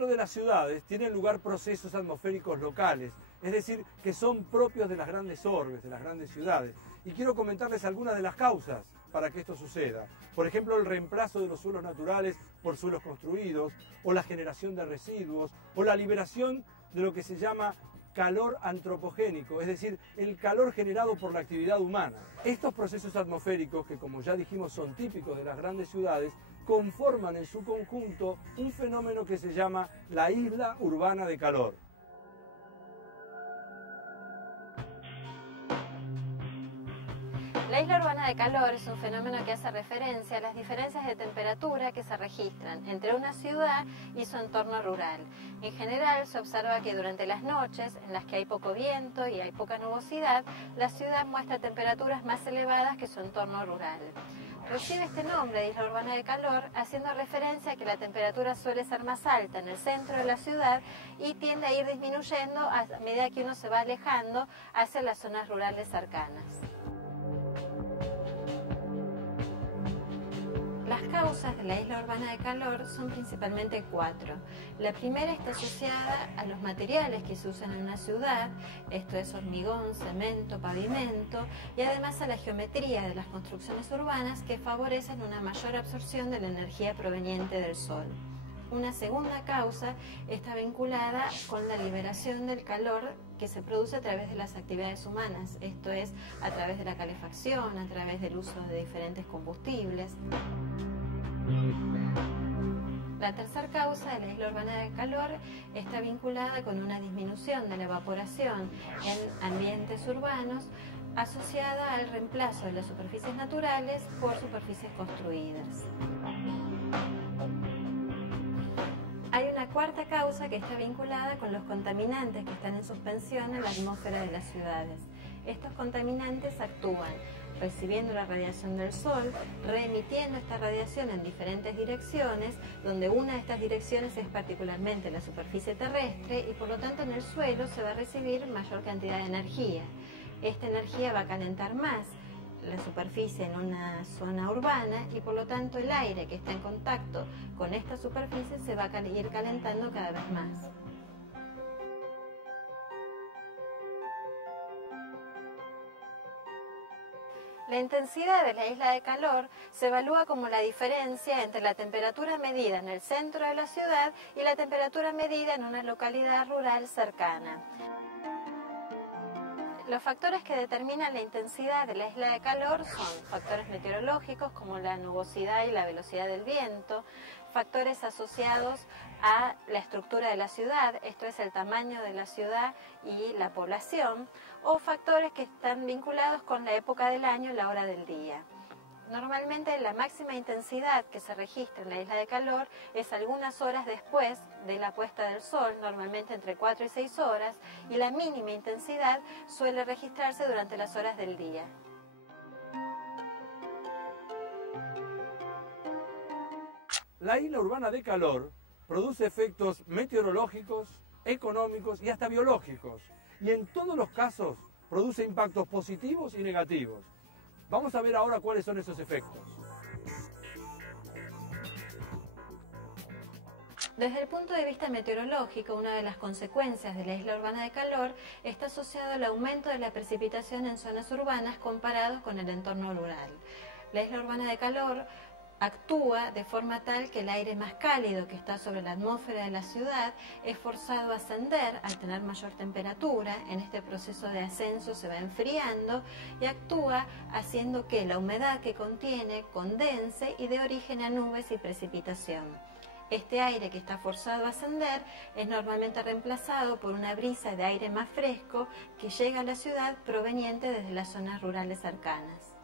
dentro de las ciudades tienen lugar procesos atmosféricos locales, es decir, que son propios de las grandes orbes, de las grandes ciudades. Y quiero comentarles algunas de las causas para que esto suceda. Por ejemplo, el reemplazo de los suelos naturales por suelos construidos, o la generación de residuos, o la liberación de lo que se llama calor antropogénico, es decir, el calor generado por la actividad humana. Estos procesos atmosféricos, que como ya dijimos son típicos de las grandes ciudades, conforman en su conjunto un fenómeno que se llama la isla urbana de calor. La isla urbana de calor es un fenómeno que hace referencia a las diferencias de temperatura que se registran entre una ciudad y su entorno rural. En general se observa que durante las noches, en las que hay poco viento y hay poca nubosidad, la ciudad muestra temperaturas más elevadas que su entorno rural. Recibe este nombre de isla urbana de calor haciendo referencia a que la temperatura suele ser más alta en el centro de la ciudad y tiende a ir disminuyendo a medida que uno se va alejando hacia las zonas rurales cercanas. Las causas de la isla urbana de calor son principalmente 4. La primera está asociada a los materiales que se usan en una ciudad, esto es hormigón, cemento, pavimento, y además a la geometría de las construcciones urbanas que favorecen una mayor absorción de la energía proveniente del sol. Una segunda causa está vinculada con la liberación del calor que se produce a través de las actividades humanas, esto es a través de la calefacción, a través del uso de diferentes combustibles. La tercera causa de la isla urbana de calor está vinculada con una disminución de la evaporación en ambientes urbanos asociada al reemplazo de las superficies naturales por superficies construidas. Hay una cuarta causa que está vinculada con los contaminantes que están en suspensión en la atmósfera de las ciudades. Estos contaminantes actúan recibiendo la radiación del sol, reemitiendo esta radiación en diferentes direcciones, donde una de estas direcciones es particularmente la superficie terrestre y por lo tanto en el suelo se va a recibir mayor cantidad de energía. Esta energía va a calentar más la superficie en una zona urbana y por lo tanto el aire que está en contacto con esta superficie se va a ir calentando cada vez más. La intensidad de la isla de calor se evalúa como la diferencia entre la temperatura medida en el centro de la ciudad y la temperatura medida en una localidad rural cercana. Los factores que determinan la intensidad de la isla de calor son factores meteorológicos como la nubosidad y la velocidad del viento, factores asociados a la estructura de la ciudad, esto es el tamaño de la ciudad y la población, o factores que están vinculados con la época del año y la hora del día. Normalmente la máxima intensidad que se registra en la isla de calor es algunas horas después de la puesta del sol, normalmente entre 4 y 6 horas, y la mínima intensidad suele registrarse durante las horas del día. La isla urbana de calor produce efectos meteorológicos, económicos y hasta biológicos, y en todos los casos produce impactos positivos y negativos. Vamos a ver ahora cuáles son esos efectos. Desde el punto de vista meteorológico, una de las consecuencias de la isla urbana de calor está asociado al aumento de la precipitación en zonas urbanas comparado con el entorno rural. La isla urbana de calor actúa de forma tal que el aire más cálido que está sobre la atmósfera de la ciudad es forzado a ascender al tener mayor temperatura. En este proceso de ascenso se va enfriando y actúa haciendo que la humedad que contiene condense y dé origen a nubes y precipitación. Este aire que está forzado a ascender es normalmente reemplazado por una brisa de aire más fresco que llega a la ciudad proveniente desde las zonas rurales cercanas.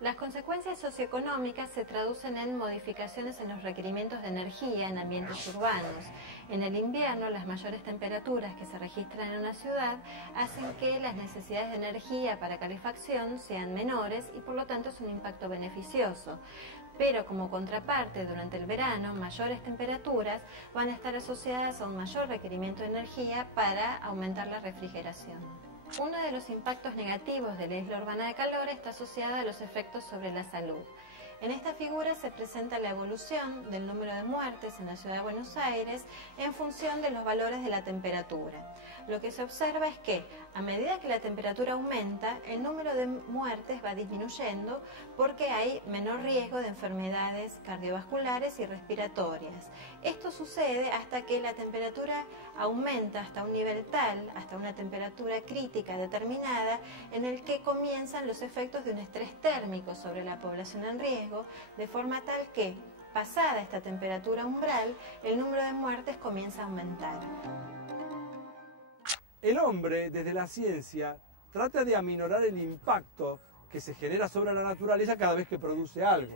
Las consecuencias socioeconómicas se traducen en modificaciones en los requerimientos de energía en ambientes urbanos. En el invierno, las mayores temperaturas que se registran en una ciudad hacen que las necesidades de energía para calefacción sean menores y por lo tanto es un impacto beneficioso. Pero como contraparte, durante el verano, mayores temperaturas van a estar asociadas a un mayor requerimiento de energía para aumentar la refrigeración. Uno de los impactos negativos de la isla urbana de calor está asociado a los efectos sobre la salud. En esta figura se presenta la evolución del número de muertes en la ciudad de Buenos Aires en función de los valores de la temperatura. Lo que se observa es que a medida que la temperatura aumenta, el número de muertes va disminuyendo porque hay menor riesgo de enfermedades cardiovasculares y respiratorias. Esto sucede hasta que la temperatura aumenta hasta un nivel tal, hasta una temperatura crítica determinada, en el que comienzan los efectos de un estrés térmico sobre la población en riesgo, de forma tal que, pasada esta temperatura umbral, el número de muertes comienza a aumentar. El hombre, desde la ciencia, trata de aminorar el impacto que se genera sobre la naturaleza cada vez que produce algo.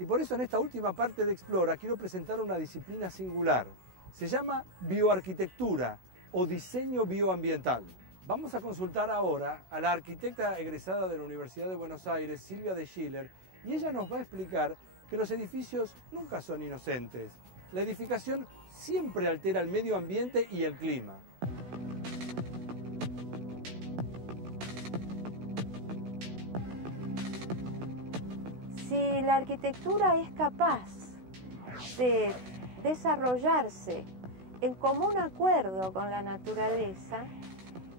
Y por eso en esta última parte de Explora quiero presentar una disciplina singular. Se llama bioarquitectura o diseño bioambiental. Vamos a consultar ahora a la arquitecta egresada de la Universidad de Buenos Aires, Silvia de Schiller, y ella nos va a explicar que los edificios nunca son inocentes. La edificación siempre altera el medio ambiente y el clima. Si la arquitectura es capaz de desarrollarse en común acuerdo con la naturaleza,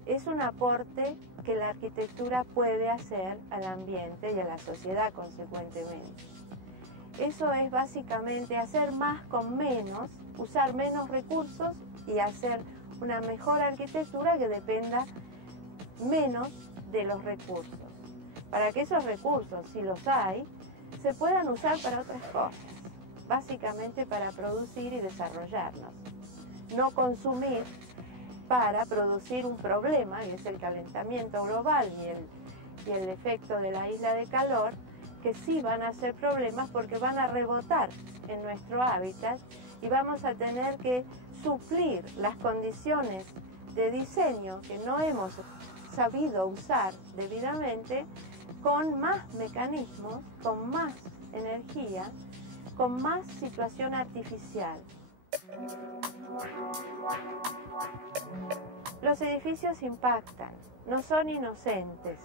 es un aporte que la arquitectura puede hacer al ambiente y a la sociedad consecuentemente. Eso es básicamente hacer más con menos, usar menos recursos y hacer una mejor arquitectura que dependa menos de los recursos. Para que esos recursos, si los hay, se puedan usar para otras cosas, básicamente para producir y desarrollarnos. No consumir para producir un problema, que es el calentamiento global y el efecto de la isla de calor, que sí van a ser problemas porque van a rebotar en nuestro hábitat y vamos a tener que suplir las condiciones de diseño que no hemos sabido usar debidamente con más mecanismos, con más energía, con más situación artificial. Los edificios impactan, no son inocentes.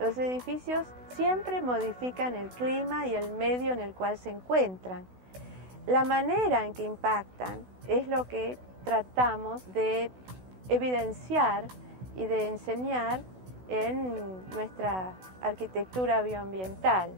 Los edificios siempre modifican el clima y el medio en el cual se encuentran. La manera en que impactan es lo que tratamos de evidenciar y de enseñar en nuestra arquitectura bioambiental.